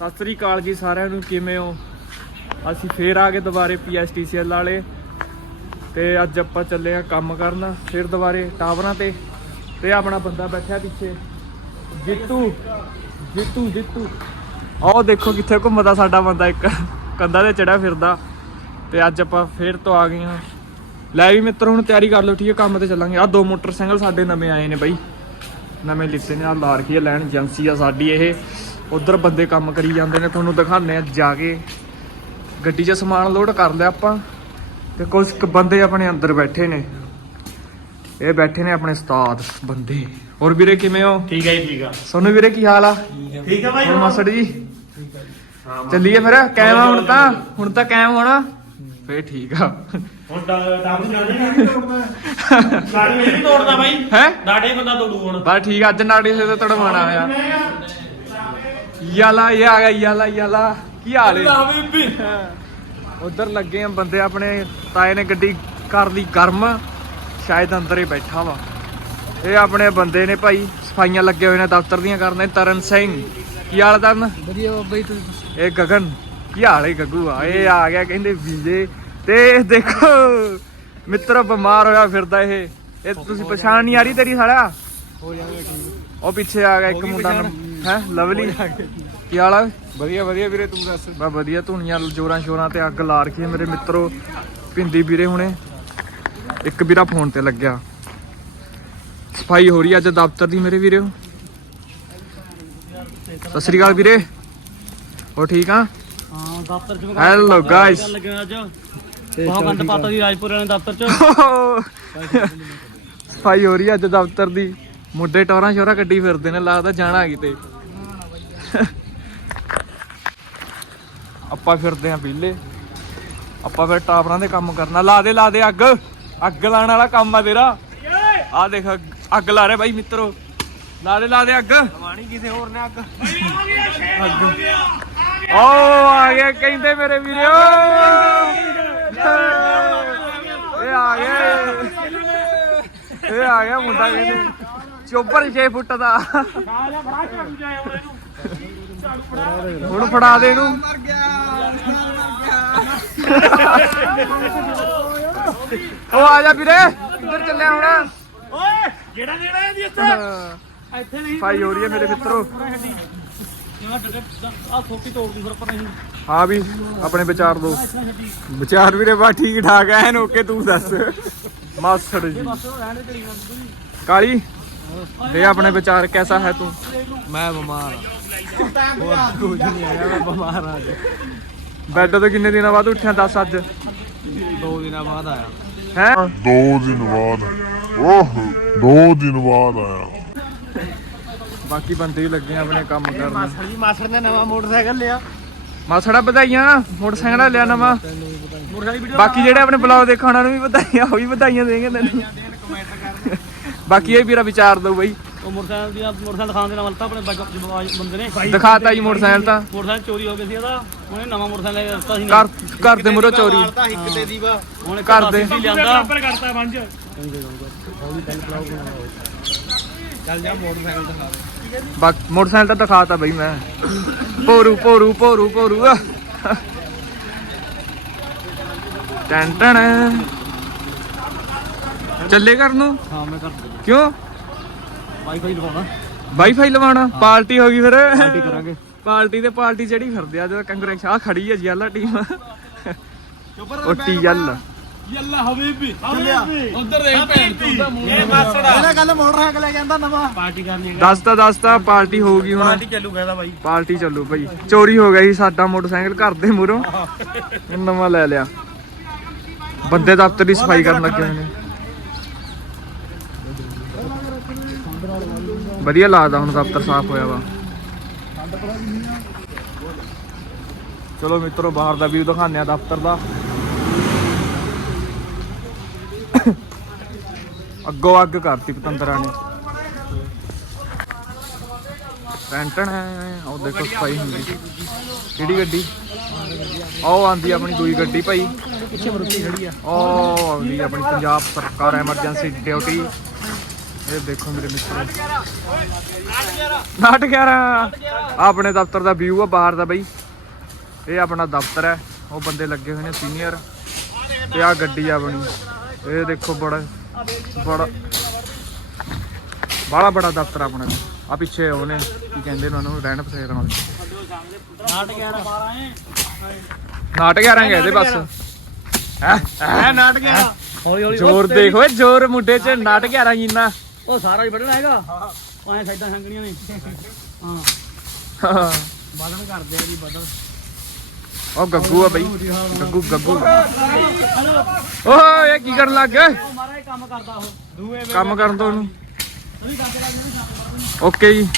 ਸਤਿ ਸ੍ਰੀ ਅਕਾਲ ਜੀ ਸਾਰਿਆਂ ਨੂੰ, ਕਿਵੇਂ ਹੋ? ਅਸੀਂ ਫੇਰ ਆ ਗਏ ਦੁਬਾਰੇ ਪੀਐਸਟੀਸੀਐਲ ਵਾਲੇ। ਤੇ ਅੱਜ ਆਪਾਂ ਚੱਲੇ ਆ ਕੰਮ ਕਰਨ, ਫਿਰ ਦੁਬਾਰੇ ਟਾਵਰਾਂ ਤੇ। ਤੇ ਆਪਣਾ ਬੰਦਾ ਬੈਠਿਆ ਪਿੱਛੇ। ਜਿੱਤੂ ਜਿੱਤੂ ਜਿੱਤੂ। ਆਹ ਦੇਖੋ ਕਿੱਥੇ ਘੁੰਮਦਾ ਸਾਡਾ ਬੰਦਾ ਇੱਕ। ਕੰਧਾਂ ਤੇ ਚੜਿਆ ਫਿਰਦਾ। ਤੇ ਅੱਜ ਆਪਾਂ ਫੇਰ ਤੋਂ ਆ ਗਏ ਹਾਂ। ਲੈ ਵੀ ਮਿੱਤਰ, ਹੁਣ ਤਿਆਰੀ ਕਰ ਲਓ, ਠੀਕ ਹੈ, ਕੰਮ ਤੇ ਚੱਲਾਂਗੇ। ਆ ਦੋ ਮੋਟਰਸਾਈਕਲ ਸਾਡੇ ਨਵੇਂ ਆਏ ਨੇ ਬਾਈ। ਨਵੇਂ ਲਿੱਤੇ ਨੇ ਆ ਲਾ ਲੈਣ ਏਜੰਸੀ ਆ ਸਾਡੀ ਇਹ। ਉਧਰ ਬੰਦੇ ਕੰਮ ਕਰੀ ਜਾਂਦੇ ਨੇ ਤੁਹਾਨੂੰ ਦਿਖਾਉਂਦੇ ਆ ਜਾ ਕੇ। ਗੱਡੀ 'ਚ ਸਮਾਨ ਲੋਡ ਕਰ ਲਿਆ ਆਪਾਂ। ਤੇ ਕੁਝ ਬੰਦੇ ਆਪਣੇ ਅੰਦਰ ਬੈਠੇ ਨੇ। ਇਹ ਬੈਠੇ ਨੇ ਆਪਣੇ ਉਸਤਾਦ ਬੰਦੇ। ਹੋਰ ਵੀਰੇ ਕਿਵੇਂ ਹੋ? ਠੀਕ ਹੈ ਜੀ ਠੀਕ ਆ। ਸੋਨੂੰ ਵੀਰੇ ਕੀ ਹਾਲ ਆ? ਠੀਕ ਹੈ ਭਾਈ ਹੁਣ ਮਾਸੜ ਜੀ? ਚੱਲੀਏ ਫਿਰ ਕਾਇਮ ਆ ਹੁਣ ਤਾਂ। ਹੁਣ ਤਾਂ ਕਾਇਮ ਹੋਣਾ। ਫੇਰ ਠੀਕ ਆ। ਹੁਣ ਡਾਂਸ ਨਾ ਦੇ ਗਾੜੀ ਮੇਰੀ ਨਹੀਂ ਤੋੜਦਾ ਬਾਈ। ਹੈ? ਡਾਡੇ ਬੰਦਾ ਤੋੜੂ ਹੁਣ। ਬਸ ਠੀਕ ਆ, ਅੱਜ ਨਾੜੀ ਸੇ ਤੇ ਤੜਵਾਣਾ ਆ। ਯਾਲਾ ਗਿਆ ਯਾਲਾ ਯਾਲਾ। ਕੀ ਹਾਲ ਹੈ ਉਧਰ ਲੱਗੇ ਆ ਬੰਦੇ ਆਪਣੇ ਤਾਏ ਨੇ ਗੱਡੀ ਕਰ ਲਈ ਗਰਮ ਸ਼ਾਇਦ ਅੰਦਰ ਹੀ ਬੈਠਾ ਵਾ। ਇਹ ਆਪਣੇ ਬੰਦੇ ਨੇ ਭਾਈ ਸਫਾਈਆਂ ਲੱਗੇ ਹੋਏ ਨੇ ਦਫ਼ਤਰ ਦੀਆਂ ਕਰਨੇ ਤਰਨ ਸਿੰਘ। ਕੀ ਹਾਲ ਤਰਨ? ਵਧੀਆ ਬਾਬਾ ਜੀ ਤੁਸੀਂ ਇਹ ਗਗਨ ਕੀ ਹਾਲ ਹੈ ਗੱਗੂ? ਆ ਇਹ ਆ ਗਿਆ ਕਹਿੰਦੇ ਵੀਜ਼ੇ ਤੇ ਦੇਖੋ ਮਿੱਤਰ ਬਿਮਾਰ ਹੋਇਆ ਫਿਰਦਾ ਇਹ। ਇਹ ਤੁਸੀਂ ਪਛਾਣ ਨਹੀਂ ਆ ਰਹੀ ਤੇਰੀ ਸਾਲਿਆ? ਹੋ ਜਾਣਗੇ ਠੀਕ ਉਹ ਪਿੱਛੇ ਆ ਗਿਆ ਇੱਕ ਮੁੰਡਾ ਹੈ ਲਵਲੀ? ਕੀ ਹਾਲ ਆ? ਵਧੀਆ ਵਧੀਆ ਵੀਰੇ ਤੂੰ ਦੱਸ? ਬਾ ਵਧੀਆ ਧੁਨੀਆਂ ਜੋਰਾਂ ਸ਼ੋਰਾਂ ਤੇ ਅੱਗ ਲਾ ਰੱਖੀ ਹੈ ਮੇਰੇ ਮਿੱਤਰੋ ਪਿੰਦੀ ਵੀਰੇ ਹੁਣੇ। ਇੱਕ ਵੀਰਾ ਫੋਨ ਤੇ ਲੱਗਿਆ। ਸਫ਼ਾਈ ਹੋ ਰਹੀ ਅੱਜ ਦਫ਼ਤਰ ਦੀ ਮੇਰੇ ਵੀਰੇ। ਸਤਿ ਸ੍ਰੀ ਅਕਾਲ ਵੀਰੇ। ਹੋ ਠੀਕ ਆ? ਹਾਂ ਦਫ਼ਤਰ ਚ ਹੈਲੋ ਗਾਇਸ ਲੱਗਿਆ ਅੱਜ। ਬਹੁਤ ਗੰਦ ਪਾਤਾ ਦੀ ਰਾਜਪੁਰ ਵਾਲੇ ਦਫ਼ਤਰ ਚ। ਸਫ਼ਾਈ ਹੋ ਰਹੀ ਹੈ ਅੱਜ ਦਫ਼ਤਰ ਦੀ। ਮੁੰਡੇ ਟੋਰਾਂ ਸ਼ੋਰਾਂ ਕੱਢੀ ਫਿਰਦੇ ਨੇ ਲੱਗਦਾ ਜਾਣਾ ਕਿਤੇ। ਆਪਾਂ ਫਿਰਦੇ ਆਂ ਵਿਹਲੇ। ਆਪਾਂ ਫਿਰ ਟਾਵਰਾਂ ਦੇ ਕੰਮ ਕਰਨਾ। ਲਾ ਦੇ ਲਾ ਦੇ ਅੱਗ। ਅੱਗ ਲਾਉਣ ਵਾਲਾ ਕੰਮ ਆ ਤੇਰਾ। ਆ ਦੇਖ ਅੱਗ- ਅੱਗ ਲਾ ਰਿਹਾ ਬਾਈ ਮਿੱਤਰੋ। ਲਾ ਦੇ ਲਾ ਦੇ ਅੱਗ। ਪਾਣੀ ਕਿਸੇ ਹੋਰ ਨੇ ਅੱਗ। ਓ ਆ ਗਿਆ ਕਹਿੰਦੇ ਮੇਰੇ ਵੀਰੋ। ਇਹ ਆ ਗਿਆ ਇਹ ਆ ਗਿਆ ਮੁੰਡਾ ਕਹਿੰਦੇ। ਚੋਪਰ 6 ਫੁੱਟ ਦਾ। ਹੁਣ ਫੜਾ ਦੇ ਇਹਨੂੰ। ਉਹ ਆ ਜਾ ਵੀਰੇ ਇੱਧਰ ਚੱਲਿਆ ਹੁਣ। ਓਏ ਜਿਹੜਾ ਜਿਹੜਾ ਇਹਦੀ ਇੱਥੇ। ਹਾਂ, ਇੱਥੇ ਨਹੀਂ ਸਫ਼ਾਈ ਹੋ ਰਹੀ ਹੈ ਮੇਰੇ ਮਿੱਤਰੋ। ਆ ਥੋਪੀ ਤੋੜ ਦੂੰ ਫਿਰ ਪਰ ਨਹੀਂ। ਹਾਂ ਵੀ ਆਪਣੇ ਵਿਚਾਰ ਦੋ। ਵਿਚਾਰ ਵੀਰੇ ਬਾ ਠੀਕ ਠਾਕ ਐਨ ਓਕੇ ਤੂੰ ਦੱਸ। ਮਾਸੜ ਜੀ। ਕਾਲੀ ਦੇ ਆਪਣੇ ਵਿਚਾਰ ਕੈਸਾ ਹੈ ਤੂੰ? ਮੈਂ ਬਿਮਾਰ ਆ। ਹੋਰ ਕੁਝ ਨਹੀਂ ਆਇਆ ਮੈਂ ਬਿਮਾਰ ਆ ਅੱਜ ਬੈੱਡ ਤੋਂ ਕਿੰਨੇ ਦਿਨਾਂ ਬਾਅਦ ਉੱਠਿਆ? ਦੱਸ ਅੱਜ। ਦੋ ਦਿਨਾਂ ਬਾਅਦ ਆਇਆ। ਹੈ? ਦੋ ਦਿਨ ਬਾਅਦ। ਓਹ ਦੋ ਦਿਨ ਬਾਅਦ ਆਇਆ। ਬਾਕੀ ਬੰਦੇ ਹੀ ਲੱਗੇ ਆ ਆਪਣੇ ਕੰਮ ਕਰਨ। ਮਾਸੜ ਜੀ ਮਾਸੜ ਨੇ ਨਵਾਂ ਮੋਟਰਸਾਈਕਲ ਲਿਆ। ਮਾਸੜਾ ਵਧਾਈਆਂ ਮੋਟਰਸਾਈਕਲ ਲਿਆ ਨਵਾਂ। ਬਾਕੀ ਜਿਹੜੇ ਆਪਣੇ ਬਲੌਗ ਦੇਖਣ ਉਹਨਾਂ ਨੂੰ ਵੀ ਵਧਾਈਆਂ ਉਹ ਵੀ ਵਧਾਈਆਂ ਦੇਣਗੇ ਤੈਨੂੰ। ਬਾਕੀ ਇਹ ਵੀਰਾ ਵਿਚਾਰ ਦੋ ਬਈ। ਉਹ ਮੋਟਰਸਾਈਕਲ ਦੀ ਮੋਟਰਸਾਈਕਲ ਦਿਖਾਉਣ ਦੇ ਨਾਲ ਤਾਂ ਆਪਣੇ ਬਾਈਕ ਬੰਦੇ ਨੇ। ਦਿਖਾਤਾ ਜੀ ਮੋਟਰਸਾਈਕਲ ਤਾਂ। ਮੋਟਰਸਾਈਕਲ ਚੋਰੀ ਹੋ ਗਈ ਸੀ ਇਹਦਾ ਉਹਨੇ ਨਵਾਂ ਮੋਟਰਸਾਈਕਲ ਲੈ ਕੇ ਦਿੱਤਾ ਸੀ। ਘਰ ਘਰ ਦੇ ਮੁਰੋ ਚੋਰੀ। ਤਾਂ ਇੱਕ ਤੇ ਦੀ ਵਾ। ਉਹਨੇ ਘਰ ਦੇ। ਲਿਆਂਦਾ ਕਰਤਾ ਪੰਜ ਚੱਲ ਜਾ ਮੋਟਰਸਾਈਕਲ ਦਿਖਾ। ਬਾਕੀ ਮੋਟਰਸਾਈਕਲ ਤਾਂ ਦਿਖਾਤਾ ਬਈ ਮੈਂ। ਪੋਰੂ ਪੋਰੂ ਪੋਰੂ ਪੋਰੂ ਟਨ ਚੱਲੇ ਕਰ ਨੂੰ? ਹਾਂ ਮੈਂ ਕਰ ਕਿਉਂ? ਵਾਈਫਾਈ ਲਵਾਉਣਾ। ਵਾਈਫਾਈ ਲਵਾਉਣਾ ਪਾਰਟੀ ਹੋ ਗਈ ਫਿਰ। ਪਾਰਟੀ ਕਰਾਂਗੇ। ਪਾਰਟੀ ਤੇ ਪਾਰਟੀ ਚੜੀ ਫਿਰਦੇ ਆ ਜਦੋਂ ਕੰਗਰੇਸ ਆ ਖੜੀ ਆ ਜੀ ਆਲਾ ਟੀਮ ਉਹ ਟੀ ਯੱਲ ਯੱਲਾ ਹਬੀਬੀ? ਹਬੀਬੀ। ਉਧਰ ਦੇਖ ਭੈਣ ਤੂੰ ਦਾ ਮੂੰਹ ਇਹ ਮਾਸੜ ਇਹਨੇ ਕੱਲ ਮੋਟਰਸਾਈਕਲ ਲੈ ਕੇ ਆਂਦਾ ਨਵਾਂ। ਪਾਰਟੀ ਕਰਨੀ ਹੈ ਦੱਸਤਾ ਦੱਸਤਾ ਪਾਰਟੀ ਹੋਊਗੀ ਹੁਣ। ਪਾਰਟੀ ਚੱਲੂਗਾ ਇਹਦਾ ਬਾਈ। ਪਾਰਟੀ ਚੱਲੂ ਭਾਈ ਚੋਰੀ ਹੋ ਗਈ ਸਾਡਾ ਮੋਟਰਸਾਈਕਲ ਘਰ ਦੇ ਮੂਹਰੋਂ। ਨਵਾਂ ਲੈ ਲਿਆ। ਬੰਦੇ ਦਫ਼ਤਰ ਦੀ ਸਫ਼ਾਈ ਕਰਨ ਲੱਗੇ ਹੋਏ ਨੇ। ਵਧੀਆ ਲੱਗਦਾ ਹੁਣ ਦਫ਼ਤਰ ਸਾਫ਼ ਹੋਇਆ ਵਾ। ਚਲੋ ਮਿੱਤਰੋ, ਬਾਹਰ ਦਾ ਵੀਊ ਦਿਖਾਉਂਦੇ ਆ ਦਫ਼ਤਰ ਦਾ। ਅੱਗੋਂ ਅੱਗ ਕਰਤੀ ਪਤੰਦਰਾਂ ਨੇ। ਪੈਂਟਣ ਹੈ ਉਹ ਦੇਖੋ ਸਫ਼ਾਈ ਹੁੰਦੀ। ਕਿਹੜੀ ਗੱਡੀ? ਉਹ ਆਂਦੀ ਆਪਣੀ ਦੂਈ ਗੱਡੀ ਭਾਈ। ਪਿੱਛੇ ਮਰੂਤੀ ਖੜੀ ਆ ਉਹ ਆਉਂਦੀ ਆਪਣੀ ਪੰਜਾਬ ਸਰਕਾਰ ਐਮਰਜੈਂਸੀ ਡਿਊਟੀ ਇਹ ਦੇਖੋ ਮੇਰੇ ਮਿੱਤਰੋ ਨਾਟ 11 ਆਪਣੇ ਦਫ਼ਤਰ ਦਾ ਵਿਊ ਆ ਬਾਹਰ ਦਾ ਬਈ ਇਹ ਆਪਣਾ ਦਫ਼ਤਰ ਹੈ ਉਹ ਬੰਦੇ ਲੱਗੇ ਹੋਏ ਨੇ ਸੀਨੀਅਰ ਤੇ ਆ ਗੱਡੀ ਆ ਬਣੀ ਇਹ ਦੇਖੋ ਬੜਾ ਬੜਾ ਬੜਾ ਬੜਾ ਦਫ਼ਤਰ ਆ ਆਪਣਾ ਆ ਪਿੱਛੇ ਉਹਨੇ ਕੀ ਕਹਿੰਦੇ ਨੇ ਉਹਨੂੰ ਰਹਿਣ ਪਸੇਰਨ ਵਾਲੇ ਨਾਟ 11 12 ਹੈ ਨਾਟ 11 ਗਏ ਤੇ ਬਸ ਹੈ ਹੈ ਨਾਟ 11 ਹੌਲੀ ਹੌਲੀ ਜ਼ੋਰ ਦੇਖ ਓਏ ਜ਼ੋਰ ਮੁੰਡੇ ਚ ਨਾਟ 11 ਜਿੰਨਾ ਉਹ ਸਾਰਾ ਹੀ ਵੱਢਣਾ ਹੈਗਾ। ਐਂ ਸਾਈਡਾਂ ਹੰਗਣੀਆਂ ਨੇ। ਹਾਂ। ਬਦਨ ਕਰਦੇ ਆ ਜੀ ਬਦਨ ਉਹ ਗੱਗੂ ਆ ਬਈ। ਗੱਗੂ ਗੱਗੂ। ਓਏ ਇਹ ਕੀ ਕਰਨ ਲੱਗ ਗਏ? ਉਹ ਮਾਰਾ ਇਹ ਕੰਮ ਕਰਦਾ ਉਹ। ਦੂਏ ਕੰਮ ਕਰਨ ਤੋਂ ਉਹਨੂੰ। ਓਕੇ ਜੀ।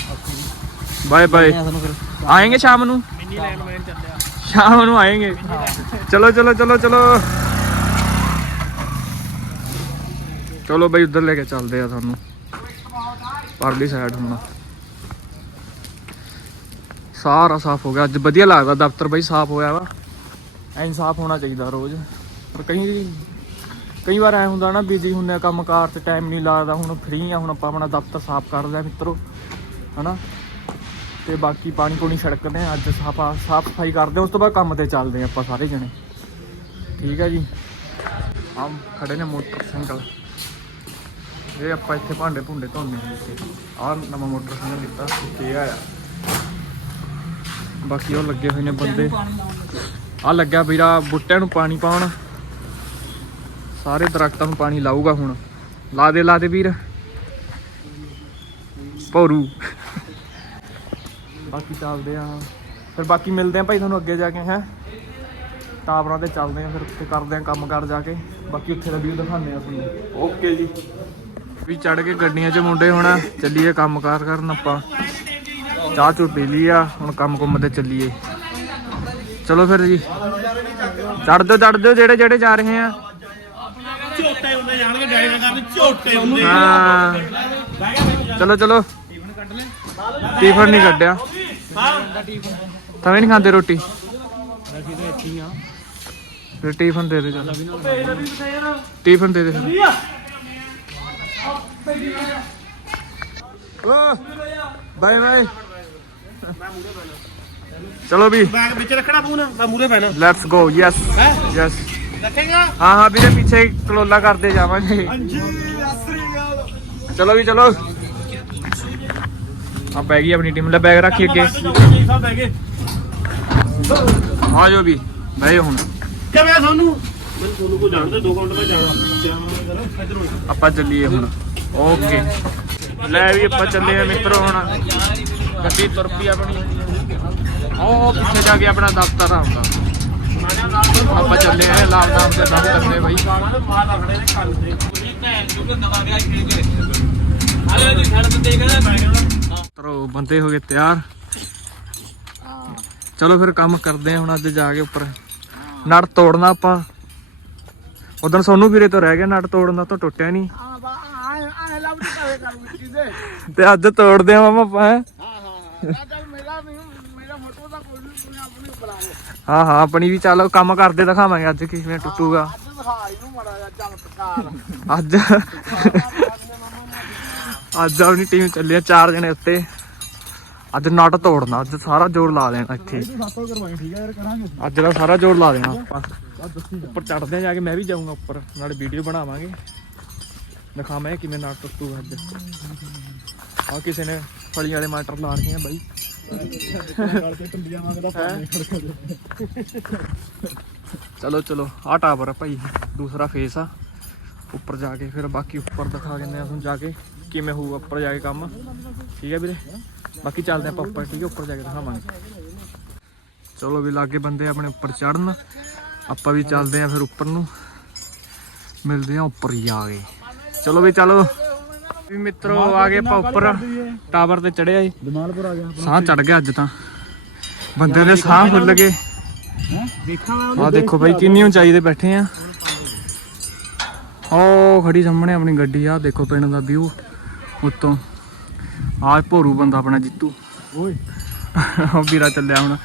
Bye bye. ਸਾਨੂੰ ਫਿਰ। ਆਏਂਗੇ ਸ਼ਾਮ ਨੂੰ? ਮਿੰਨੀ ਲੈਂਡਮੈਨ ਚੱਲਿਆ। ਸ਼ਾਮ ਨੂੰ ਆਏਂਗੇ। ਚਲੋ ਚਲੋ ਚਲੋ ਚਲੋ। ਚਲੋ ਬਈ ਉਧਰ ਲੈ ਕੇ ਚੱਲਦੇ ਆ ਤੁਹਾਨੂੰ। ਪਰਲੀ ਸਾਈਡ ਹੁਣ। ਸਾਰਾ ਸਾਫ਼ ਹੋ ਗਿਆ। ਅੱਜ ਵਧੀਆ ਲੱਗਦਾ ਦਫ਼ਤਰ ਬਈ, ਸਾਫ਼ ਹੋਇਆ ਵਾ। ਐਂ ਸਾਫ਼ ਹੋਣਾ ਚਾਹੀਦਾ ਰੋਜ਼। ਪਰ ਕਈ ਕਈ ਵਾਰ ਐ ਹੁੰਦਾ ਨਾ ਬਿਜ਼ੀ ਹੁੰਨੇ ਆ, ਕੰਮਕਾਰ ਤੇ ਟਾਈਮ ਨਹੀਂ ਲੱਗਦਾ। ਹੁਣ ਫ੍ਰੀ ਆ, ਹੁਣ ਆਪਾਂ ਆਪਣਾ ਦਫ਼ਤਰ ਸਾਫ਼ ਕਰ ਲਿਆ ਮਿੱਤਰੋ। ਹਨਾ? ਤੇ ਬਾਕੀ ਪਾਣੀ ਪੂਣੀ ਛੜਕਦੇ ਆ, ਅੱਜ ਸਾਫਾ ਸਾਫ਼ ਸਫ਼ਾਈ ਕਰਦੇ ਉਸ ਤੋਂ ਬਾਅਦ ਕੰਮ ਤੇ ਚੱਲਦੇ ਆ ਆਪਾਂ ਸਾਰੇ ਜਣੇ। ਠੀਕ ਹੈ ਜੀ? ਆਮ ਖੜੇ ਨੇ ਮੋਟਰਸਾਈਕਲ। ਇਹ ਆਪਾਂ ਇੱਥੇ ਭਾਂਡੇ ਭੁੰਡੇ ਧੋਨੇ ਆ ਆਹ ਨਵਾਂ ਮੋਟਰਸਾਈਕਲ ਲਿੱਤਾ ਤੇ ਆਇਆ। ਬਾਕੀ ਉਹ ਲੱਗੇ ਹੋਏ ਨੇ ਬੰਦੇ। ਆ ਲੱਗਿਆ ਵੀਰਾ ਬੁੱਟਿਆਂ ਨੂੰ ਪਾਣੀ ਪਾਉਣ। ਸਾਰੇ ਦਰਖਤਾਂ ਨੂੰ ਪਾਣੀ ਲਾਊਗਾ ਹੁਣ। ਲਾ ਦੇ ਲਾ ਦੇ ਵੀਰ। ਭੌਰੂ। ਬਾਕੀ ਚੱਲਦੇ ਆ ਫਿਰ ਬਾਕੀ ਮਿਲਦੇ ਆ ਭਾਈ ਤੁਹਾਨੂੰ ਅੱਗੇ ਜਾ ਕੇ, ਹੈ। ਟਾਵਰਾਂ ਤੇ ਚੱਲਦੇ ਆ ਫਿਰ, ਉੱਥੇ ਕਰਦੇ ਆ ਕੰਮ ਕਰ ਜਾ ਕੇ। ਬਾਕੀ ਉੱਥੇ ਦਾ ਵੀਊ ਦਿਖਾਉਂਦੇ ਆ ਤੁਹਾਨੂੰ। ਓਕੇ ਜੀ। ਵੀ ਚੜ ਕੇ ਗੱਡੀਆਂ 'ਚ ਮੁੰਡੇ ਹੁਣ ਚੱਲੀਏ ਕੰਮ ਕਾਰ ਕਰਨ ਆਪਾਂ। ਚਾਹ ਚੂ ਪੀ ਲਈ ਆ ਹੁਣ ਕੰਮ ਕੁੰਮ ਤੇ ਚੱਲੀਏ। ਚਲੋ ਫਿਰ ਜੀ। ਚੜ ਦਿਓ ਚੜ ਦਿਓ ਜਿਹੜੇ ਜਿਹੜੇ ਜਾ ਰਹੇ ਆ। ਝੋਟੇ ਹੁੰਦੇ ਜਾਣਗੇ ਡਰਾਈਵਰ ਕਰਨ ਝੋਟੇ ਹੁੰਦੇ। ਹਾਂ। ਚਲੋ ਚਲੋ। ਟੀਫਨ ਨਹੀਂ ਕੱਢਿਆ। ਤਵੇਂ ਨਹੀਂ ਖਾਂਦੇ ਰੋਟੀ? ਫਿਰ ਟੀਫਨ ਦੇ ਦੇ ਚੱਲ। ਟੀਫਨ ਦੇ ਦੇ ਫਿਰ ਬਾਏ ਬਾਏ ਚਲੋ ਵੀ ਬੈਗ ਵਿੱਚ ਰੱਖਣਾ ਪੂਣਾ ਮੈਂ ਮੂਰੇ ਪੈਣਾ ਲੈਟਸ ਗੋ ਯੈਸ ਯੈਸ ਰੱਖੇਗਾ ਹਾਂ ਹਾਂ ਵੀਰੇ ਪਿੱਛੇ ਕਲੋਲਾ ਕਰਦੇ ਜਾਵਾਂਗੇ ਹਾਂਜੀ ਅਸਰੀ ਗੱਲ ਚਲੋ ਵੀ ਚਲੋ ਆ ਪੈ ਗਈ ਆਪਣੀ ਟੀਮ ਲੈ ਬੈਗ ਰੱਖੀ ਅੱਗੇ ਜੀ ਸਾਹਿਬ ਬਹਿ ਗਏ ਆ ਜਾਓ ਵੀ ਬਹਿ ਜਾਓ ਹੁਣ ਕਿਵੇਂ ਆ ਤੁਹਾਨੂੰ ਮੈਨੂੰ ਤੁਹਾਨੂੰ ਕੋ ਜਾਣਦੇ 2 ਘੰਟੇ ਮੈਂ ਜਾਣਾ ਜਾਣਾ ਇਧਰੋਂ ਆਪਾਂ ਚੱਲੀਏ ਹੁਣ ਓਕੇ। ਲੈ ਵੀ ਆਪਾਂ ਚੱਲੇ ਆ ਮਿੱਤਰੋ ਹੁਣ। ਗੱਡੀ ਤੁਰ ਪਈ ਆਪਣੀ। ਉਹ ਪਿੱਛੇ ਜਾ ਕੇ ਆਪਣਾ ਦਫ਼ਤਰ ਆਉਂਦਾ ਆਪਾਂ ਚੱਲੇ ਆ ਲਾਕਡਾਊਨ ਦੇ ਦਫ਼ਤਰ ਤੇ ਬਈ। ਤਰੋ ਬੰਦੇ ਹੋ ਗਏ ਤਿਆਰ। ਚਲੋ ਫਿਰ ਕੰਮ ਕਰਦੇ ਆ ਹੁਣ ਅੱਜ ਜਾ ਕੇ ਉੱਪਰ। ਨੜ ਤੋੜਨਾ ਆਪਾਂ। ਉਦੋਂ ਸੋਨੂ ਵੀਰੇ ਤੋਂ ਰਹਿ ਗਿਆ ਨੜ ਤੋੜਨਾ ਦਾ ਤਾਂ ਟੁੱਟਿਆ ਨਹੀਂ। ਤੇ ਅੱਜ ਤੋੜਦੇ ਆ ਮਾਮਾ ਆਪਾਂ ਹੈਂ। ਹਾਂ ਹਾਂ ਆਪਣੀ ਵੀ ਚੱਲ ਕੰਮ ਕਰਦੇ ਦਿਖਾਵਾਂਗੇ ਅੱਜ ਕਿਵੇਂ ਟੁੱਟੂਗਾ। ਅੱਜ ਅੱਜ ਆਪਣੀ ਟੀਮ ਚੱਲੀ ਆ ਚਾਰ ਜਣੇ ਉੱਤੇ। ਅੱਜ ਨਟ ਤੋੜਨਾ ਅੱਜ ਸਾਰਾ ਜੋਰ ਲਾ ਦੇਣਾ ਇੱਥੇ। ਅੱਜ ਦਾ ਸਾਰਾ ਜੋਰ ਲਾ ਦੇਣਾ ਆਪਾਂ। ਉੱਪਰ ਚੜਦੇ ਆ ਜਾ ਕੇ ਮੈਂ ਵੀ ਜਾਊਂਗਾ ਉੱਪਰ ਨਾਲੇ ਵੀਡੀਓ ਬਣਾਵਾਂਗੇ। ਦਿਖਾਵਾਂਗੇ ਕਿਵੇਂ ਨਟ ਟੁੱਟੂਗਾ ਅੱਜ। ਆ ਕਿਸੇ ਨੇ ਫਲੀਆਂ ਵਾਲੇ ਮਾਟਰ ਲਾ ਰੱਖੇ ਆ ਬਾਈ। ਚਲੋ ਚਲੋ ਆ ਟਾਵਰ ਆ ਭਾਈ, ਦੂਸਰਾ ਫੇਸ ਆ। ਉੱਪਰ ਜਾ ਕੇ ਫਿਰ ਬਾਕੀ ਉੱਪਰ ਦਿਖਾ ਦਿੰਦੇ ਆ ਤੁਹਾਨੂੰ ਜਾ ਕੇ, ਕਿਵੇਂ ਹੋਊ ਉੱਪਰ ਜਾ ਕੇ ਕੰਮ। ਠੀਕ ਹੈ ਵੀਰੇ? ਬਾਕੀ ਚੱਲਦੇ ਆਪਾਂ ਉੱਪਰ, ਠੀਕ ਹੈ ਉੱਪਰ ਜਾ ਕੇ ਦਿਖਾਵਾਂਗੇ। ਚਲੋ ਵੀ ਲਾਗੇ ਬੰਦੇ ਆਪਣੇ ਉੱਪਰ ਚੜਨ ਆਪਾਂ ਵੀ ਚੱਲਦੇ ਆ ਫਿਰ ਉੱਪਰ ਨੂੰ। ਮਿਲਦੇ ਆ ਉੱਪਰ ਜਾ ਕੇ। ਚਲੋ ਵੀ ਚਲੋ। ਵੀ ਮਿੱਤਰੋ ਆ ਗਏ ਆਪਾਂ ਉੱਪਰ। ਟਾਵਰ ਤੇ ਚੜਿਆ ਏ ਜਮਾਲਪੁਰ ਆ ਗਿਆ ਸਾਹ ਚੜ ਗਿਆ ਅੱਜ ਤਾਂ। ਬੰਦੇ ਦੇ ਸਾਹ ਫੁੱਲ ਗਏ। ਆ ਦੇਖੋ ਭਾਈ ਕਿੰਨੀ ਉਚਾਈ ਤੇ ਬੈਠੇ ਆ। ਉਹ ਖੜੀ ਸਾਹਮਣੇ ਆਪਣੀ ਗੱਡੀ ਆ। ਦੇਖੋ ਪਿੰਡ ਦਾ ਵਿਊ ਉੱਤੋਂ। ਆ ਭੋਰੂ ਬੰਦਾ ਆਪਣਾ ਜਿੱਤੂ। ਓਏ। ਉਹ ਵੀਰਾ ਚੱਲਿਆ ਹੁਣ।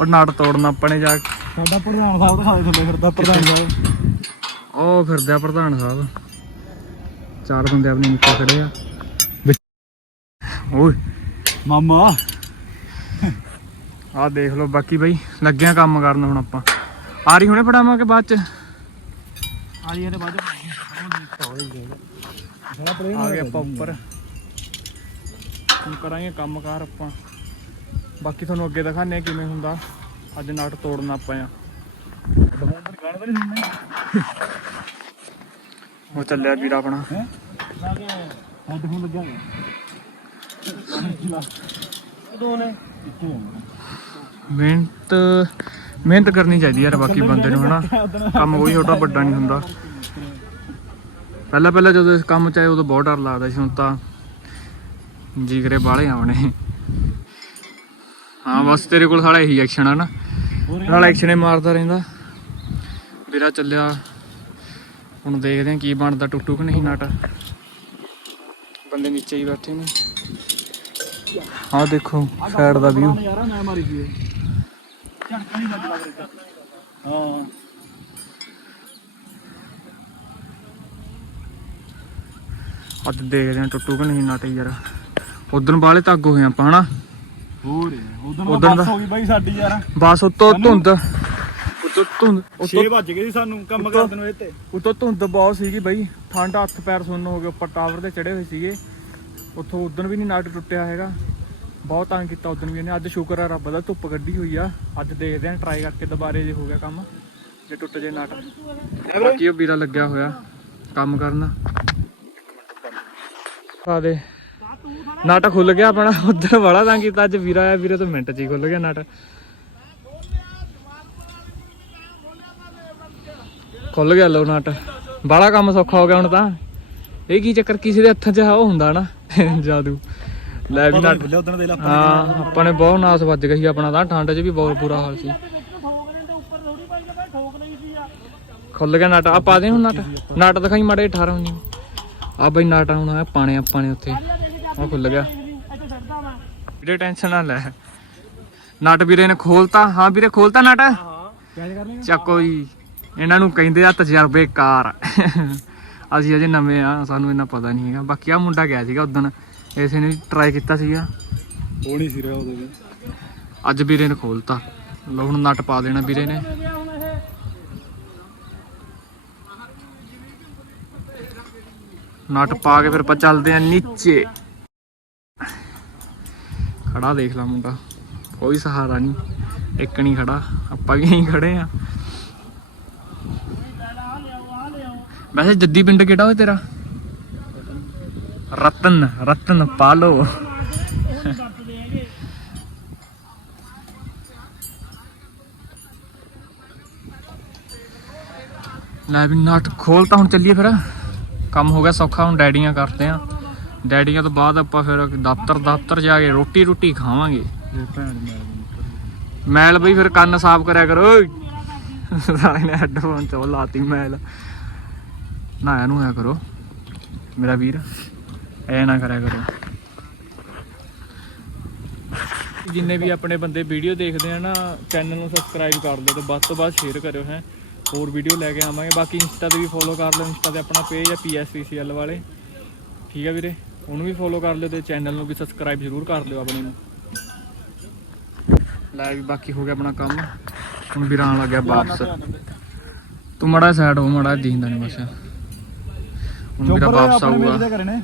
ਉਹ ਨਾਟ ਤੋੜਨਾ ਆਪਾਂ ਨੇ ਜਾ ਕੇ। ਸਾਡਾ ਪ੍ਰਧਾਨ ਸਾਹਿਬ ਦਿਖਾਵੇ ਥੱਲੇ ਫਿਰਦਾ ਪ੍ਰਧਾਨ ਸਾਹਿਬ। ਉਹ ਫਿਰਦੇ ਪ੍ਰਧਾਨ ਸਾਹਿਬ। ਚਾਰ ਬੰਦੇ ਆਪਣੇ ਨੀਚੇ ਖੜੇ ਆ। ਓਏ ਮਾਮਾ। ਆਹ ਦੇਖ ਲਓ ਬਾਕੀ ਬਈ ਲੱਗਿਆ ਕੰਮ ਕਰਨ ਹੁਣ ਆਪਾਂ। ਆ ਰਹੀ ਹੁਣੇ ਫੜਾਵਾਂਗੇ ਬਾਅਦ ਚ। ਆ। ਜੀ ਇਹਦੇ ਬਾਅਦ ਆ ਗਏ ਆਪਾਂ ਉੱਪਰ। ਹੁਣ ਕਰਾਂਗੇ ਕੰਮ ਕਾਰ ਆਪਾਂ। ਬਾਕੀ ਤੁਹਾਨੂੰ ਅੱਗੇ ਦਿਖਾਣੇ ਕਿਵੇਂ ਹੁੰਦਾ। ਅੱਜ ਨਟ ਤੋੜਨਾ ਆਪਾਂ ਆ। ਗਾਣਾ ਤਾਂ ਨਹੀਂ ਸੁਣਨਾ। ਉਹ ਚੱਲਿਆ ਵੀਰ ਆਪਣਾ। ਲੱਗਿਆ ਹੋਇਆ ਦੋ ਨੇ ਮਿਹਨਤ ਮਿਹਨਤ ਕਰਨੀ ਚਾਹੀਦੀ ਯਾਰ ਬਾਕੀ ਬੰਦੇ ਨੂੰ ਹਨਾ? ਕੰਮ ਕੋਈ ਛੋਟਾ ਵੱਡਾ ਨਹੀਂ ਹੁੰਦਾ। ਪਹਿਲਾਂ ਪਹਿਲਾਂ ਜਦੋਂ ਇਸ ਕੰਮ ਚ ਆਏ ਉਦੋਂ ਬਹੁਤ ਡਰ ਲੱਗਦਾ ਸੀ ਹੁਣ ਤਾਂ ਜੀ ਕਰੇ ਬਾਹਲੇ ਆਵਣੇ ਹਾਂ ਬਸ ਤੇਰੇ ਕੋਲ ਸਾਲਾ ਇਹੀ ਐਕਸ਼ਨ ਆ ਨਾ ਨਾਲ ਐਕਸ਼ਨ ਮਾਰਦਾ ਰਹਿੰਦਾ। ਵੀਰਾ ਚੱਲਿਆ। ਹੁਣ ਦੇਖਦੇ ਹਾਂ ਕੀ ਬਣਦਾ। ਟੁੱਟੂ ਕਿ ਨਹੀਂ ਨਟ। ਬੰਦੇ ਨੀਚੇ ਹੀ ਬੈਠੇ ਨੇ। ਆਹ ਦੇਖੋ ਸਾਈਡ ਦਾ ਵਿਊ ਯਾਰਾ ਮੈਂ ਮਾਰੀ ਸੀ ਝਟਕਾ ਨਹੀਂ ਵੱਜਦਾ ਵੀਰੇ ਹਾਂ। ਅੱਜ ਦੇਖਦੇ ਹਾਂ ਟੁੱਟੂ ਕਿ ਨਹੀਂ ਨਟ ਯਾਰ। ਉਦੋਂ ਬਾਹਲੇ ਤੱਕ ਹੋਏ ਆਪਾਂ ਹਨਾ? ਹੋਰ ਉਦੋਂ ਉੱਦਣ ਬੱਸ ਦਾ- ਹੋ ਗਈ ਬਾਈ ਸਾਡੀ ਯਾਰ। ਬਸ ਉੱਤੋਂ ਧੁੰਦ। ਉੱਤੋਂ ਧੁੰਦ 6 ਉੱਤੋਂ ਵੱਜ ਗਏ ਸੀ ਸਾਨੂੰ ਕੰਮ ਉੱਤੋਂ- ਕਰਦੇ ਨੂੰ ਇਹ ਤੇ। ਉੱਤੋਂ ਧੁੰਦ ਬਹੁਤ ਸੀਗੀ ਬਈ ਠੰਡ ਹੱਥ ਪੈਰ ਸੁੰਨ ਹੋ ਗਏ ਉੱਪਰ ਟਾਵਰ ਤੇ ਚੜੇ ਹੋਏ ਸੀਗੇ। ਉੱਥੋਂ ਉਦੋਂ ਵੀ ਨਹੀਂ ਨਟ ਟੁੱਟਿਆ ਹੈਗਾ। ਬਹੁਤ ਤੰਗ ਕੀਤਾ ਉਦੋਂ ਵੀ ਇਹਨੇ। ਅੱਜ ਸ਼ੁਕਰ ਆ ਰੱਬ ਦਾ ਧੁੱਪ ਕੱਢੀ ਹੋਈ ਆ। ਅੱਜ ਦੇਖਦੇ ਆਂ ਟਰਾਈ ਕਰਕੇ ਦੁਬਾਰੇ ਜੇ ਹੋ ਗਿਆ ਕੰਮ ਜੇ ਟੁੱਟ ਜੇ ਨਟ। ਬਾਕੀ ਉਹ ਵੀਰਾ ਲੱਗਿਆ ਹੋਇਆ ਕੰਮ ਕਰਨ। ਆ ਦੇ। ਨਟ ਖੁੱਲ ਗਿਆ ਆਪਣਾ ਉਧਰ ਵਾਲਾ ਤੰਗ ਕੀਤਾ ਅੱਜ ਵੀਰਾ ਆਇਆ ਵੀਰੇ ਤੋਂ ਮਿੰਟ ਚ ਹੀ ਖੁੱਲ ਗਿਆ ਨਟ। ਖੁੱਲ ਗਿਆ ਲੋ ਨਟ। ਬਾਲਾ ਕੰਮ ਸੌਖਾ ਹੋ ਗਿਆ ਹੁਣ ਤਾਂ। ਇਹ ਕੀ ਚੱਕਰ ਕਿਸੇ ਦੇ ਹੱਥਾਂ 'ਚ ਉਹ ਹੁੰਦਾ ਨਾ। ਜਾਦੂ। ਲੈ ਵੀ ਨਟ। ਬੁੱਲੇ ਉਦੋਂ ਦੇ ਲਾ ਹਾਂ ਆਪਾਂ ਨੇ ਬਹੁਤ ਨਾਸ ਵੱਜ ਗਈ ਸੀ ਆਪਣਾ ਤਾਂ। ਠੰਡ 'ਚ ਵੀ ਬਹੁਤ ਬੁਰਾ ਹਾਲ ਸੀ। ਖੁੱਲ ਗਿਆ ਨਟ। ਆ ਪਾ ਦੇ ਹੁਣ ਨਟ। ਨਟ ਦਿਖਾਈ ਮਾੜੇ 18 ਹੁੰਦੀ ਆ ਬਈ ਨਟ ਹੁਣ ਆ ਪਾਣੇ ਆਪਾਂ ਨੇ ਉੱਥੇ। ਆ ਖੁੱਲ ਗਿਆ। ਵੀਰੇ ਟੈਨਸ਼ਨ ਨਾ ਲੈ। ਨਟ ਵੀਰੇ ਨੇ ਖੋਲਤਾ ਹਾਂ ਵੀਰੇ ਖੋਲਤਾ ਨਟ। ਕਿਆ ਕਰਨੇ ਚੱਕੋ ਜੀ। ਇਹਨਾਂ ਨੂੰ ਕਹਿੰਦੇ ਆ ਤਜਰਬੇਕਾਰ। ਅਸੀਂ ਅਜੇ ਨਵੇਂ ਆ ਸਾਨੂੰ ਇਹਨਾਂ ਪਤਾ ਨਹੀਂ ਹੈਗਾ। ਬਾਕੀ ਆ ਮੁੰਡਾ ਗਿਆ ਸੀਗਾ ਉਦੋਂ ਇਸੇ ਨੇ ਟਰਾਈ ਕੀਤਾ ਸੀਗਾ। ਉਹ ਨਹੀਂ ਸੀ ਰਿਹਾ ਉਦੋਂ ਵੀ ਅੱਜ ਵੀਰੇ ਨੇ ਖੋਲਤਾ। ਲਓ ਹੁਣ ਨਟ ਪਾ ਦੇਣਾ ਵੀਰੇ ਨੇ। ਨਟ ਪਾ ਕੇ ਫਿਰ ਆਪਾਂ ਚੱਲਦੇ ਆ ਨੀਚੇ। ਖੜਾ ਦੇਖ ਲਾ ਮੁੰਡਾ। ਕੋਈ ਸਹਾਰਾ ਨਹੀਂ। ਇੱਕ ਨਹੀਂ ਖੜਾ। ਆਪਾਂ ਵੀ ਇਹੀ ਖੜੇ ਆ। ਵੈਸੇ ਜੱਦੀ ਪਿੰਡ ਕਿਹੜਾ ਹੋਏ ਤੇਰਾ ਰਤਨ ਰਤਨ ਪਾਲੋ ਲੈ ਵੀ ਨਟ ਖੋਲ ਤਾਂ ਹੁਣ ਚੱਲੀਏ ਫਿਰ ਕੰਮ ਹੋ ਗਿਆ ਸੌਖਾ ਹੁਣ ਡੈਡੀਆਂ ਕਰਦੇ ਆ ਡੈਡੀਆਂ ਤੋਂ ਬਾਅਦ ਆਪਾਂ ਫਿਰ ਦਫ਼ਤਰ ਦਫ਼ਤਰ ਜਾ ਕੇ ਰੋਟੀ ਰੋਟੀ ਖਾਵਾਂਗੇ ਇਹ ਭੈਣ ਮੈਂ ਮੈਲ ਬਈ ਫਿਰ ਕੰਨ ਸਾਫ਼ ਕਰਿਆ ਕਰੋ ਸਾਲੇ ਨੇ ਹੈੱਡਫੋਨ ਚੋਂ ਲਾਤੀ ਮੈਲ ਨਾ ਨੂੰ ਹੋਇਆ ਕਰੋ। ਮੇਰਾ ਵੀਰ, ਐ ਨਾ ਕਰਿਆ ਕਰੋ। ਜਿੰਨੇ ਵੀ ਆਪਣੇ ਬੰਦੇ ਵੀਡੀਓ ਦੇਖਦੇ ਆ ਨਾ ਚੈਨਲ ਨੂੰ ਸਬਸਕ੍ਰਾਈਬ ਕਰ ਲਿਓ ਤੇ ਵੱਧ ਤੋਂ ਵੱਧ ਸ਼ੇਅਰ ਕਰਿਓ, ਹੈ। ਹੋਰ ਵੀਡੀਓ ਲੈ ਕੇ ਆਵਾਂਗੇ। ਬਾਕੀ ਇੰਸਟਾ ਤੇ ਵੀ ਫੋਲੋ ਕਰ ਲਿਓ। ਇੰਸਟਾ ਤੇ ਆਪਣਾ ਪੇਜ ਹੈ ਪੀਐਸਸੀਸੀਐਲ ਵਾਲੇ। ਠੀਕ ਹੈ ਵੀਰੇ? ਉਹਨੂੰ ਵੀ ਫੋਲੋ ਕਰ ਲਿਓ ਤੇ ਚੈਨਲ ਨੂੰ ਵੀ ਸਬਸਕ੍ਰਾਈਬ ਜ਼ਰੂਰ ਕਰ ਲਿਓ ਆਪਣੇ ਨੂੰ। ਲੈ ਵੀ ਬਾਕੀ ਹੋ ਗਿਆ ਆਪਣਾ ਕੰਮ। ਹੁਣ ਵੀਰਾਂ ਆਉਣ ਲੱਗਿਆ ਵਾਪਸ। ਤੂੰ ਮੜਾ ਸਾਈਡ ਹੋ, ਮੜਾ ਦਿਖਦਾ ਨਹੀਂ ਬਸ ਹੁਣ ਵੀਰਾ ਵਾਪਸ ਆਊਗਾ। ਨੇ।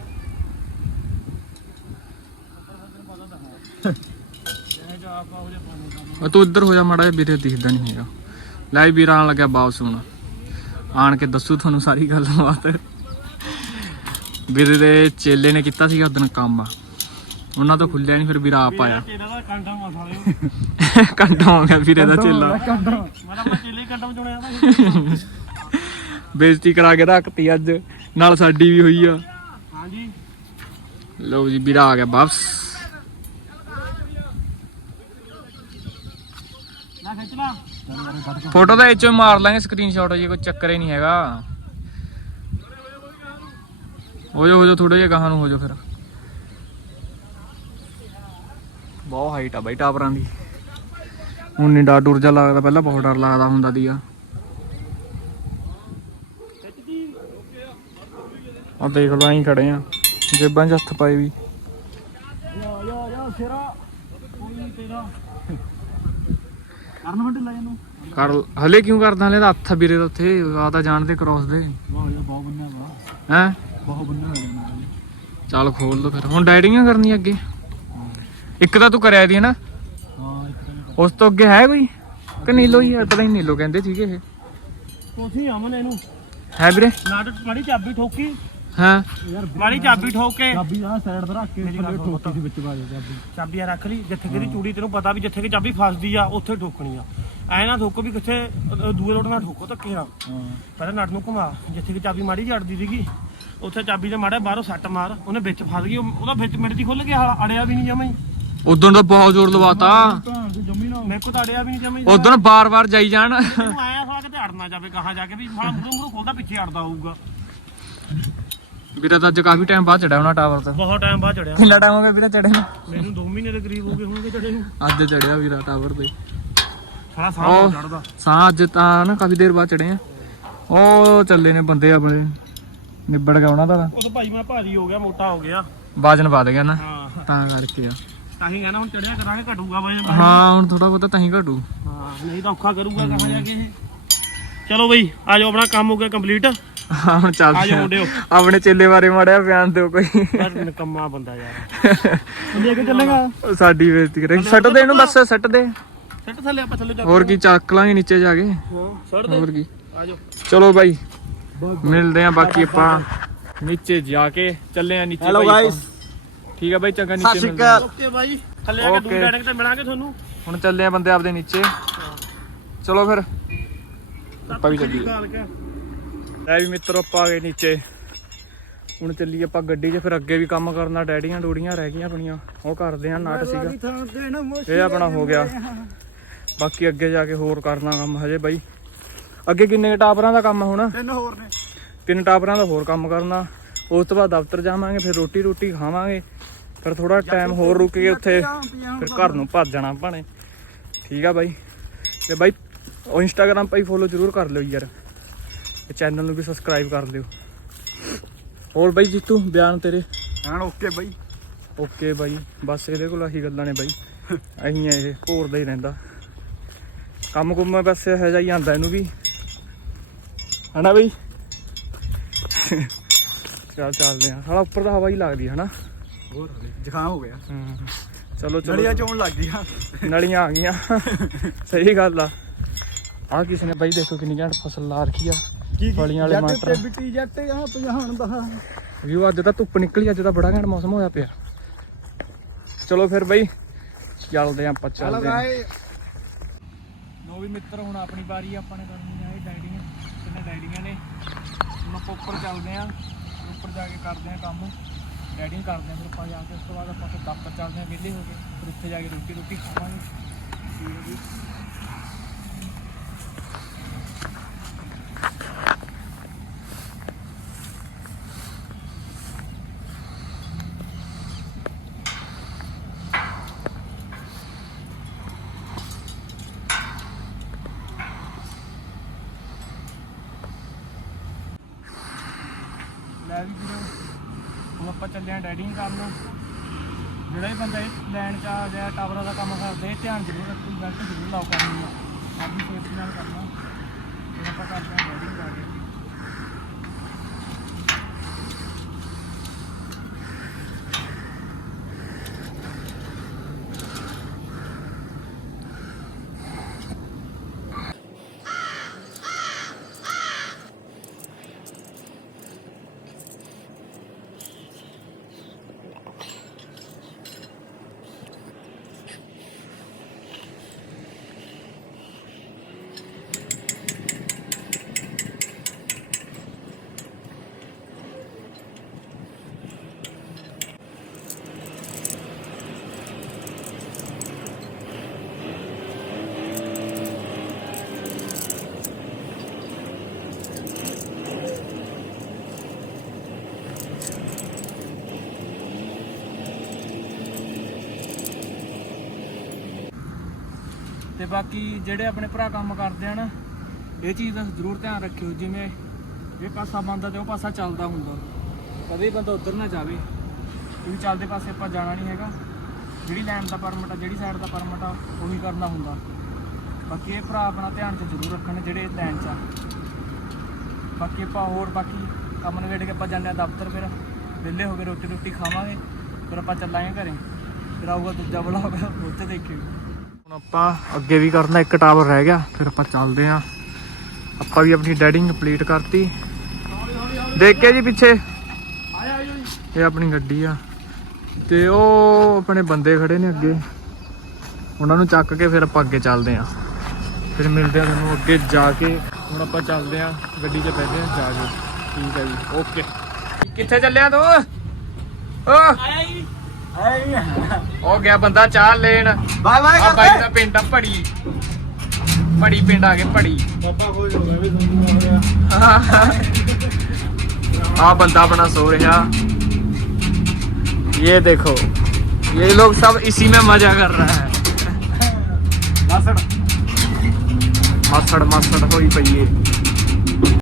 ਉਹ ਤੂੰ ਉੱਧਰ ਹੋ ਜਾ ਮੜਾ ਵੀਰੇ ਦਿਖਦਾ ਨਹੀਂ ਹੈਗਾ। ਲੈ ਵੀਰਾਂ ਆਉਣ ਲੱਗਿਆ ਵਾਪਸ ਹੁਣ। ਆਣ ਕੇ ਦੱਸੂ ਤੁਹਾਨੂੰ ਸਾਰੀ ਗੱਲ ਬਾਤ। ਵੀਰੇ ਦੇ ਚੇਲੇ ਨੇ ਕੀਤਾ ਸੀਗਾ ਉਦੋਂ ਕੰਮ। ਉਹਨਾਂ ਤੋਂ ਖੁੱਲਿਆ ਨਹੀਂ ਫਿਰ ਵੀਰਾ ਆਪ ਆਇਆ। ਕੰਡਾ ਮਸਾਲੇ ਕੰਡਾ ਹੋ ਗਿਆ ਵੀਰੇ ਦਾ ਚੇਲਾ। ਮੈਂ ਤਾਂ ਮੈਂ ਚੇਲੇ ਕੰਡਾ ਚੁਣਿਆ ਨਾ। ਬੇਇੱਜ਼ਤੀ ਕਰਾ ਕੇ ਰੱਖਤੀ ਅੱਜ। ਨਾਲ ਸਾਡੀ ਵੀ ਹੋਈ ਆ। ਹਾਂਜੀ। ਲਓ ਜੀ ਵੀਰਾ ਆ ਗਿਆ ਵਾਪਸ। ਫੋਟੋ ਤਾਂ ਇਹ ਚੋਂ ਹੀ ਮਾਰ ਲਾਂਗੇ ਸਕਰੀਨਸ਼ਾਟ ਜੀ ਕੋਈ ਚੱਕਰ ਹੀ ਨਹੀਂ ਹੈਗਾ। ਹੋ ਜਾ ਹੋ ਜਾ ਥੋੜਾ ਜਿਹਾ ਗਾਹਾਂ ਨੂੰ ਹੋ ਜਾ ਫਿਰ। ਬਹੁਤ ਹਾਈਟ ਆ ਬਾਈ ਟਾਵਰਾਂ ਦੀ। ਹੁਣ ਨਹੀਂ ਡਰ ਡੁਰ ਜਾ ਲੱਗਦਾ ਪਹਿਲਾਂ ਬਹੁਤ ਡਰ ਲੱਗਦਾ ਹੁੰਦਾ ਦੀਆ ਆ ਦੇਖ ਲਓ ਐਂ ਖੜੇ ਆ। ਜੇਬਾਂ 'ਚ ਹੱਥ ਪਾਏ ਵੀ। ਹਲੇ ਕਿਉਂ ਕਰਦਾ? ਹਲੇ ਤਾਂ ਹੱਥ ਵੀਰੇ ਦਾ ਉੱਥੇ। ਆ ਤਾਂ ਜਾਣਦੇ ਕ੍ਰੋਸ ਦੇ। ਹੈ? ਚੱਲ ਖੋਲ ਲੋ ਫਿਰ। ਹੁਣ ਡਾਈਟਿੰਗਾਂ ਕਰਨੀ ਅੱਗੇ। ਇੱਕ ਤਾਂ ਤੂੰ ਕਰਿਆ ਦੀ ਨਾ। ਉਸ ਤੋਂ ਅੱਗੇ ਹੈ ਕੋਈ? ਕਿ ਨੀਲੋ ਹੀ ਹੈ? ਪਤਾ ਨੀਲੋ ਕਹਿੰਦੇ ਸੀਗੇ ਇਹ। ਕੋਥੀ ਅਮਨ ਇਹਨੂੰ। ਹੈ ਵੀਰੇ? ਨਾਟਕ ਮਾੜੀ ਚਾਬੀ ਠੋਕੀ। ਹਾਂ। ਯਾਰ ਮਾੜੀ ਚਾਬੀ ਠੋਕ। ਕੇ ਚਾਬੀ ਆ ਸਾਈਡ ਤੇ ਰੱਖ ਕੇ ਥੱਲੇ ਠੋਕੀ ਸੀ ਵਿੱਚ ਪਾ ਦੇ ਚਾਬੀ। ਚਾਬੀ ਆ ਰੱਖ ਲਈ ਜਿੱਥੇ ਕਿਹਦੀ ਚੂੜੀ ਤੈਨੂੰ ਪਤਾ ਵੀ ਜਿੱਥੇ ਕਿ ਚਾਬੀ ਫਸਦੀ ਆ ਉੱਥੇ ਠੋਕਣੀ ਆ। ਐ ਨਾ ਠੋਕੋ ਵੀ ਕਿੱਥੇ ਦੂਏ ਲੋਟ ਨਾਲ ਠੋਕੋ ਧੱਕੇ ਨਾਲ। ਪਹਿਲਾਂ ਨਟ ਨੂੰ ਘੁਮਾ ਜਿੱਥੇ ਕਿ ਚਾਬੀ ਮਾੜੀ ਜੜਦੀ ਸੀਗੀ ਉੱਥੇ ਚਾਬੀ ਦੇ ਮਾੜਾ ਬਾਹਰੋਂ ਸੱਟ ਮਾਰ ਉਹਨੇ ਵਿੱਚ ਫਸ ਗਈ ਉਹ- ਉਹਦਾ ਵਿੱਚ ਮਿੰਟ ਦੀ ਖੁੱਲ ਗਿਆ ਹਾਲਾ ਅੜਿਆ ਵੀ ਨਹੀਂ ਜਮਾਂ ਹੀ। ਉਦੋਂ ਦਾ ਬਹੁਤ ਜ਼ੋਰ ਲਵਾਤਾ। ਜੰਮੀ ਨਾ ਮੇਰੇ ਕੋਲ ਤਾਂ ਅੜਿਆ ਵੀ ਨਹੀਂ ਜਮਾਂ ਹੀ। ਉਦੋਂ ਬਾਰ-ਬਾਰ ਜਾਈ ਜਾਣ। ਤੂੰ ਆਇਆ ਸਾਲਾ ਕਿਤੇ ਅੜਨਾ ਜਾਵੇ ਕਹਾਂ ਜਾ ਕੇ ਵੀ ਸਾਲਾ ਮੂੰਹ ਮੂੰਹ ਖੋਲਦਾ ਪਿੱਛੇ ਅੜਦਾ ਹੋਊਗਾ। ਵੀਰਾ ਤਾਂ ਅੱਜ ਕਾਫੀ ਟਾਈਮ ਬਾਅਦ ਚੜਿਆ ਹੋਣਾ ਟਾਵਰ ਤੇ। ਬਹੁਤ ਟਾਈਮ ਬਾਅਦ ਚੜਿਆ। ਕਿੰਨਾ ਟਾਈਮ ਹੋ ਗਿਆ ਵੀਰਾ ਚੜੇ ਨੂੰ? ਮੈਨੂੰ 2 ਮਹੀਨੇ ਦੇ ਕਰੀਬ ਹੋ ਗਏ ਹੋਣਗੇ ਚੜੇ ਨੂੰ। ਅੱਜ ਚੜਿਆ ਵੀਰਾ ਟਾਵਰ ਤੇ। ਸਾਲਾ ਸਾਹ ਚੜਦਾ ਸਾਂ ਅੱਜ ਤਾਂ ਨਾ ਕਾਫੀ ਦੇਰ ਬਾਅਦ ਚੜੇ ਆ। ਉਹ ਚੱਲੇ ਨੇ ਬੰਦੇ ਆਪਣੇ। ਨਿਬੜ ਗਿਆ ਉਹਨਾਂ ਦਾ। ਉਹ ਤਾਂ ਭਾਈ ਮੈਂ ਭਾਰੀ ਹੋ ਗਿਆ ਮੋਟਾ ਹੋ ਗਿਆ। ਵਜਨ ਵੱਧ ਗਿਆ ਨਾ। ਤਾਂ ਕਰਕੇ ਆ। ਤਾਂ ਹੀ ਕਹਿੰਦਾ ਹੁਣ ਚੜਿਆ ਕਰਾਂਗੇ ਘਟੂਗਾ ਵਜਨ। ਹਾਂ ਹੁਣ ਥੋੜਾ ਬਹੁਤਾ ਤਾਂ ਹੀ ਘਟੂ। ਹਾਂ ਨਹੀਂ ਤਾਂ ਔਖਾ ਕਰੂਗਾ ਕਹਾਂ ਜਾ ਕੇ ਇਹ। ਚਲੋ ਬਈ ਆ ਜਾਓ ਆਪਣਾ ਕੰਮ ਹੋ ਗਿਆ ਕੰਪਲੀਟ ਹਾਂ ਹੁਣ ਆ ਚੱਲਦੇ ਜਾਓ ਆ ਮੁੰਡਿਓ ਆਪਣੇ ਚੇਲੇ ਬਾਰੇ ਮਾੜਿਆ ਬਿਆਨ ਦਿਓ ਕੋਈ। ਬਸ ਨਕੰਮਾ ਬੰਦਾ ਯਾਰ। ਲੈ ਕੇ ਚੱਲੇਗਾ? ਉਹ ਸਾਡੀ ਬੇਇੱਜ਼ਤੀ ਕਰੇ। ਸੱਟ ਦੇ ਇਹਨੂੰ ਬਸ ਸੱਟ ਦੇ। ਸੱਟ ਥੱਲੇ ਆਪਾਂ ਥੱਲੇ ਜਾ ਹੋਰ ਕੀ ਚੱਕ ਲਾਂਗੇ ਨੀਚੇ ਜਾ ਕੇ। ਹਾਂ ਸੜ ਦੇ। ਹੋਰ ਕੀ। ਆ ਜਾਓ। ਚਲੋ ਬਾਈ ਮਿਲਦੇ ਆ ਬਾਕੀ ਆਪਾਂ ਨੀਚੇ ਜਾ ਕੇ। ਚੱਲੇ ਆ ਨੀਚੇ Hello ਬਾਈ guys. ਆਪਾਂ। ਠੀਕ ਆ ਬਾਈ ਚੰਗਾ ਨੀਚੇ ਮਿਲਦੇ ਆ। Okay bye. ਥੱਲੇ ਆ ਕੇ ਦੂਰ Okay. ਡੈਡਿੰਗ ਤੇ ਮਿਲਾਂਗੇ ਤੁਹਾਨੂੰ। ਹੁਣ ਚੱਲੇ ਆ ਬੰਦੇ ਆਪਦੇ ਨੀਚੇ। ਚਲੋ ਫਿਰ। ਆਪਾਂ ਵੀ ਚੱਲੀਏ। ਕਾਲ ਕੇ ਲੈ ਵੀ ਮਿੱਤਰੋ ਆਪਾਂ ਆ ਗਏ ਨੀਚੇ। ਹੁਣ ਚੱਲੀਏ ਆਪਾਂ ਗੱਡੀ 'ਚ ਫਿਰ ਅੱਗੇ ਵੀ ਕੰਮ ਕਰਨਾ ਡੈਡੀਆਂ ਡੂੜੀਆਂ ਰਹਿ ਗਈਆਂ ਆਪਣੀਆਂ। ਉਹ ਕਰਦੇ ਆ ਨਾਟ ਸੀਗਾ। ਇਹ ਆਪਣਾ ਹੋ ਗਿਆ। ਬਾਕੀ ਅੱਗੇ ਜਾ ਕੇ ਹੋਰ ਕਰਨਾ ਕੰਮ ਹਜੇ ਬਾਈ। ਅੱਗੇ ਕਿੰਨੇ ਟਾਪਰਾਂ ਦਾ ਕੰਮ ਹੁਣ? ਤਿੰਨ ਹੋਰ ਨੇ। ਤਿੰਨ ਟਾਪਰਾਂ ਦਾ ਹੋਰ ਕੰਮ ਕਰਨਾ। ਉਸ ਤੋਂ ਬਾਅਦ ਦਫ਼ਤਰ ਜਾਵਾਂਗੇ ਫਿਰ ਰੋਟੀ ਰੋਟੀ ਖਾਵਾਂਗੇ। ਫਿਰ ਥੋੜਾ ਟਾਈਮ ਹੋਰ ਰੁਕ ਕੇ ਉੱਥੇ। ਫਿਰ ਘਰ ਨੂੰ ਭੱਜ ਜਾਣਾ ਨੇ। ਠੀਕ ਆ ਬਾਈ। ਤੇ ਬਾਈ ਉਹ ਇੰਸਟਾਗ੍ਰam ਪਾਈ ਫੋਲੋ ਜ਼ਰੂਰ ਕਰ ਲਿਓ ਯਾਰ। ਤੇ ਚੈਨਲ ਨੂੰ ਵੀ ਸਬਸਕ੍ਰਾਈਬ ਕਰ ਲਿਓ ਹੋਰ ਬਾਈ ਜੀਤੂ ਬਿਆਨ ਤੇਰੇ? ਹਾਂ ਓਕੇ ਬਾਈ। ਓਕੇ ਬਾਈ। ਬਸ ਇਹਦੇ ਕੋਲ ਆਹੀ ਗੱਲਾਂ ਨੇ ਬਾਈ। ਅਹੀਂ ਇਹ ਭੋਰਦਾ ਹੀ ਰਹਿੰਦਾ। ਕੰਮ ਕੁੰਮ ਬਸ ਇਹੋ ਹੀ ਆਂਦਾ ਇਹਨੂੰ ਵੀ। ਹਨਾ ਬਈ? ਚੱਲ ਚੱਲਦੇ ਆ ਸਾਲਾ ਉੱਪਰ ਤਾਂ ਹਵਾ ਹੀ ਲੱਗਦੀ ਹੈ ਹਨਾ? ਹੋਰ ਜ਼ੁਕਾਮ ਹੋ ਗਿਆ। ਚਲੋ ਚਲੋ। ਚੋਣ ਲੱਗ ਗਈਆਂ। ਨਲੀਆਂ ਆ ਗਈਆਂ। ਸਹੀ ਗੱਲ ਆ। ਆ ਕਿਸੇ ਨੇ ਬਾਈ ਦੇਖੋ ਕਿੰਨੀ ਘੈਂਟ ਫਸਲ ਲਾ ਰੱਖੀ ਆ। ਕੀ ਫਲੀਆਂ ਵਾਲੇ ਮਟਰ। ਬਿੱਟੀ ਜੱਟ ਯਹਾਂ ਪਜਾਹਣ ਦਾ। ਵੀਊ ਅੱਜ ਤਾਂ ਧੁੱਪ ਨਿਕਲੀ ਅੱਜ ਤਾਂ ਬੜਾ ਘੈਂਟ ਮੌਸਮ ਹੋਇਆ ਪਿਆ। ਚਲੋ ਫਿਰ ਬਾਈ ਚੱਲਦੇ ਆਂ ਆਪਾਂ ਚਲੋ ਚੱਲਦੇ ਆਂ। ਲੋ ਵੀ ਮਿੱਤਰ ਹੁਣ ਆਪਣੀ ਵਾਰੀ ਆ, ਆਪਾਂ ਨੇ ਕਰਨੀ ਆ ਇਹ ਡੈਡੀਆਂ। ਕਿੰਨੇ ਡੈਡੀਆਂ ਨੇ। ਹੁਣ ਆਪਾਂ ਉੱਪਰ ਚੱਲਦੇ ਆਂ ਉੱਪਰ ਜਾ ਕੇ ਕਰਦੇ ਆਂ ਕੰਮ। ਡੈਡੀਆਂ ਕਰਦੇ ਆਂ ਫਿਰ ਆਪਾਂ ਜਾ ਕੇ ਉਸ ਤੋਂ ਬਾਅਦ ਆਪਾਂ ਫਿਰ ਦਫ਼ਤਰ ਚੱਲਦੇ ਆਂ ਵਿਹਲੇ ਹੋ ਕੇ ਫਿਰ ਉੱਥੇ ਜਾ ਕੇ ਰੋਟੀ ਰੋਟੀ ਖਾਵਾਂਗੇ। ਠੀਕ ਹੈ ਜੀ ਲੈ ਵੀ ਵੀਰੋ ਹੁਣ ਆਪਾਂ ਚੱਲੇ ਆਂ ਡੈਡੀਆਂ ਕਰਨ ਜਿਹੜਾ ਵੀ ਬੰਦਾ ਇਹ ਲੈਣ ਚ ਆ ਗਿਆ ਟਾਵਰਾਂ ਦਾ ਕੰਮ ਕਰਦੇ, ਇਹ ਧਿਆਨ ਜ਼ਰੂਰ ਰੱਖੋ ਬੈਲਟ ਜ਼ਰੂਰ ਲਾਓ ਕਰਨੀ ਆ ਆਪਣੀ ਸੇਫਟੀ ਨਾਲ ਕਰਨਾ। ਫਿਰ ਆਪਾਂ ਕਰਦੇ ਆਂ ਡੈਡੀਆਂ ਜਾ ਕੇ ਤੇ ਬਾਕੀ ਜਿਹੜੇ ਆਪਣੇ ਭਰਾ ਕੰਮ ਕਰਦੇ ਆ ਨਾ ਇਹ ਚੀਜ਼ ਦਾ ਜ਼ਰੂਰ ਧਿਆਨ ਰੱਖਿਓ, ਜਿਵੇਂ ਇਹ ਪਾਸਾ ਬੰਦਾ ਤੇ ਉਹ ਪਾਸਾ ਚੱਲਦਾ ਹੁੰਦਾ। ਕਦੇ ਬੰਦਾ ਉਧਰ ਨਾ ਜਾਵੇ, ਕਿਉਂਕਿ ਚੱਲਦੇ ਪਾਸੇ ਆਪਾਂ ਜਾਣਾ ਨਹੀਂ ਹੈਗਾ। ਜਿਹੜੀ ਲਾਈਨ ਦਾ ਪਰਮਿਟ ਆ, ਜਿਹੜੀ ਸਾਈਡ ਦਾ ਪਰਮਿਟ ਆ, ਉਹੀ ਕਰਨਾ ਹੁੰਦਾ। ਬਾਕੀ ਇਹ ਭਰਾ ਆਪਣਾ ਧਿਆਨ ਤੇ ਜ਼ਰੂਰ ਰੱਖਣ ਜਿਹੜੇ ਲਾਈਨ 'ਚ ਆ। ਬਾਕੀ ਆਪਾਂ ਹੋਰ ਬਾਕੀ ਕੰਮ ਨਵੇੜ ਕੇ ਆਪਾਂ ਜਾਂਦੇ ਆ ਦਫ਼ਤਰ ਫਿਰ। ਵਿਹਲੇ ਹੋ ਕੇ ਰੋਟੀ ਰੋਟੀ ਖਾਵਾਂਗੇ, ਫਿਰ ਆਪਾਂ ਚੱਲਾਂਗੇ ਘਰੇ। ਫਿਰ ਆਊਗਾ ਦੂਜਾ ਵਲੌਗ ਉੱਥੇ ਦੇਖਿਓ। ਆਪਾਂ ਅੱਗੇ ਵੀ ਕਰਨਾ, ਇੱਕ ਟਾਵਰ ਰਹਿ ਗਿਆ, ਫਿਰ ਆਪਾਂ ਚੱਲਦੇ ਆ ਆਪਾਂ ਵੀ ਆਪਣੀ ਡੈਡਿੰਗ ਕੰਪਲੀਟ ਕਰਤੀ। ਦੇਖ ਕੇ ਜੀ ਪਿੱਛੇ? ਇਹ ਆਪਣੀ ਗੱਡੀ ਆ। ਤੇ ਉਹ ਆਪਣੇ ਬੰਦੇ ਖੜੇ ਨੇ ਅੱਗੇ। ਉਹਨਾਂ ਨੂੰ ਚੱਕ ਕੇ ਫਿਰ ਆਪਾਂ ਅੱਗੇ ਚੱਲਦੇ ਆ ਫਿਰ ਮਿਲਦੇ ਆ ਤੁਹਾਨੂੰ ਅੱਗੇ ਜਾ ਕੇ। ਹੁਣ ਆਪਾਂ ਚੱਲਦੇ ਆ ਗੱਡੀ 'ਚ ਬੈਠੇ ਆ ਜਾ ਕੇ। ਠੀਕ ਹੈ ਜੀ ਓਕੇ ਕਿੱਥੇ ਚੱਲਿਆ ਤੂੰ? ਓ! ਹੋ ਗਿਆ ਬੰਦਾ ਚਾਹ ਲੈਣ ਬਾਏ ਬਾਏ ਆ ਬਾਈ ਦਾ ਪਿੰਡ ਆ ਪੜੀ ਪੜੀ ਪਿੰਡ ਆ ਗਏ ਪੜੀ ਪਾਪਾ ਖੋਜ ਹੋ ਗਿਆ ਵੀ ਤੁਹਾਨੂੰ ਆ ਰਿਹਾ आ बंदा अपना सो रहा ये देखो ये लोग सब इसी में मजा कर रहा है ਮਾਸੜ मसड़ मसड़ होई पई है